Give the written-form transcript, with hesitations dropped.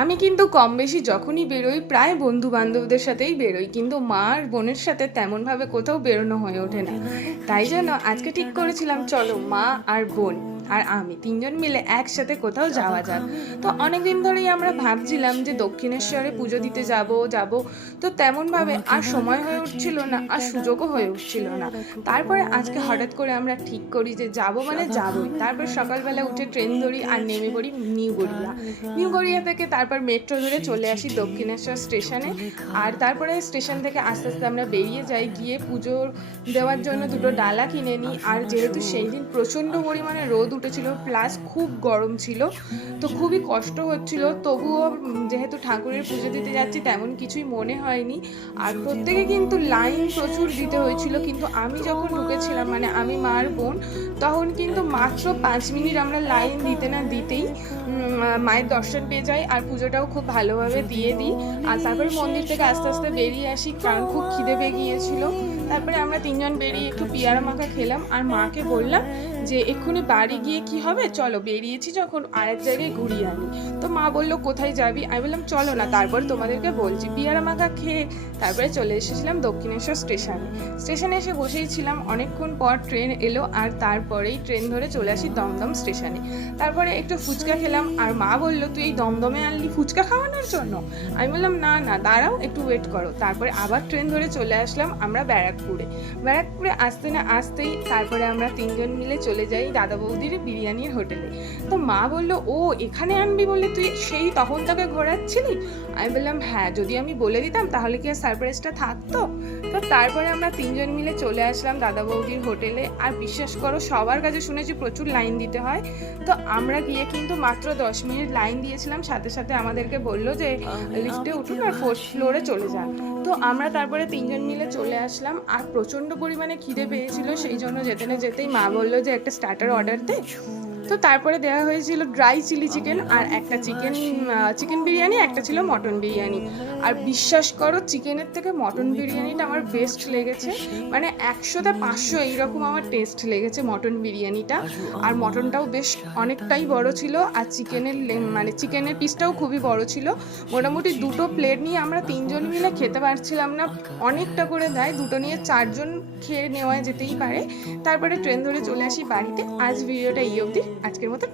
আমি কিন্তু কম বেশি যখনই বেরোই প্রায় বন্ধু বান্ধবদের সাথেই বেরোই, কিন্তু মা আর বোনের সাথে তেমনভাবে কোথাও বেরোনো হয়ে ওঠে না। তাই জন্য আজকে ঠিক করেছিলাম চলো মা আর বোন আর আমি তিনজন মিলে একসাথে কোথাও যাওয়া যাক। তো অনেক দিন ধরেই আমরা ভাবছিলাম যে দক্ষিণেশ্বরে পুজো দিতে যাব যাব, তো তেমনভাবে আর সময় হয়ে উঠছিল না আর সুযোগও হয়ে উঠছিল না। তারপরে আজকে হঠাৎ করে আমরা ঠিক করি যে যাব মানে যাবই। তারপর সকালবেলা উঠে ট্রেন ধরি আর নেমে পড়ি নিউ গড়িয়া। নিউ গড়িয়া থেকে তারপর মেট্রো ধরে চলে আসি দক্ষিণেশ্বর স্টেশনে। আর তারপরে স্টেশন থেকে আস্তে আস্তে আমরা বেরিয়ে যাই, গিয়ে পুজো দেওয়ার জন্য দুটো ডালা কিনে নিই। আর যেহেতু সেই দিন প্রচণ্ড পরিমাণে রোদ উঠেছিল প্লাস খুব গরম ছিল, তো খুবই কষ্ট হচ্ছিল, তবুও যেহেতু ঠাকুরের পুজো দিতে যাচ্ছি তেমন কিছুই মনে হয়নি। আর প্রত্যেকে কিন্তু লাইন প্রচুর দিতে হয়েছিল, কিন্তু আমি যখন ঢুকেছিলাম মানে আমি মা আর বোন, তখন কিন্তু মাত্র 5 মিনিট আমরা লাইন দিতে না দিতেই মায়ের দর্শন পেয়ে যাই আর পুজোটাও খুব ভালোভাবে দিয়ে দিই। আর তারপরে মন্দির থেকে আস্তে আস্তে বেরিয়ে আসি কারণ খুব খিদে পেয়ে গিয়েছিল। তারপরে আমরা তিনজন বেরিয়ে একটু পিয়ারা মাখা খেলাম আর মাকে বললাম যে এক্ষুনি বাড়ি গিয়ে কি হবে, চলো বেরিয়েছি যখন আরেক জায়গায় ঘুরিয়ে আনি। তো মা বললো কোথায় যাবি, আমি বললাম চলো না তারপর তোমাদেরকে বলছি। পিয়ারা মাখা খেয়ে তারপরে চলে এসেছিলাম দক্ষিণেশ্বর স্টেশনে এসে বসেই ছিলাম। অনেকক্ষণ পর ট্রেন এলো আর তারপরেই ট্রেন ধরে চলে আসি দমদম স্টেশনে। তারপরে একটু ফুচকা খেলাম আর মা বললো তুই এই দমদমে আনলি ফুচকা খাওয়ানোর জন্য। আমি বললাম না না দাঁড়াও একটু ওয়েট করো। তারপরে আবার ট্রেন ধরে চলে আসলাম আমরা ব্যারাকপুরে আসতে না আসতেই তারপরে আমরা তিনজন মিলে চলে যাই দাদা বৌদির বিরিয়ানির হোটেলে। তো মা বললো ও এখানে আনবি বলে তুই সেই তখন তাকে ঘোরাচ্ছিলি। আমি বললাম হ্যাঁ, যদি আমি বলে দিতাম তাহলে কি আর সারপ্রাইজটা থাকতো। তো তারপরে আমরা তিনজন মিলে চলে আসলাম দাদা বৌদির হোটেলে। আর বিশ্বাস করো সবার কাছে শুনেছি প্রচুর লাইন দিতে হয়, তো আমরা গিয়ে কিন্তু মাত্র 10 মিনিট লাইন দিয়েছিলাম। সাথে সাথে আমাদেরকে বললো যে লিফটে উঠুন আর 4th ফ্লোরে চলে যান। তো আমরা তারপরে তিনজন মিলে চলে আসলাম। আর প্রচণ্ড পরিমাণে খিদে পেয়েছিল, সেই জন্য যেতে না যেতেই মা বললো যে একটা স্টার্টার অর্ডার দে। তো তারপরে দেওয়া হয়েছিল ড্রাই চিলি চিকেন আর একটা চিকেন বিরিয়ানি, একটা ছিল মটন বিরিয়ানি। আর বিশ্বাস করো চিকেনের থেকে মটন বিরিয়ানিটা আমার বেস্ট লেগেছে, মানে 100তে 500 এইরকম আমার টেস্ট লেগেছে মটন বিরিয়ানিটা। আর মটনটাও বেশ অনেকটাই বড় ছিল আর চিকেনের পিসটাও খুবই বড় ছিল। মোটামুটি দুটো প্লেট নিয়ে আমরা তিনজন মিলে খেতে পারছিলাম না, অনেকটা করে দেয়, দুটো নিয়ে 4জন খেয়ে নেওয়া যেতেই পারে। তারপরে ট্রেন ধরে চলে আসি বাড়িতে। আজ ভিডিওটা এই অবধি, আজকের মতো।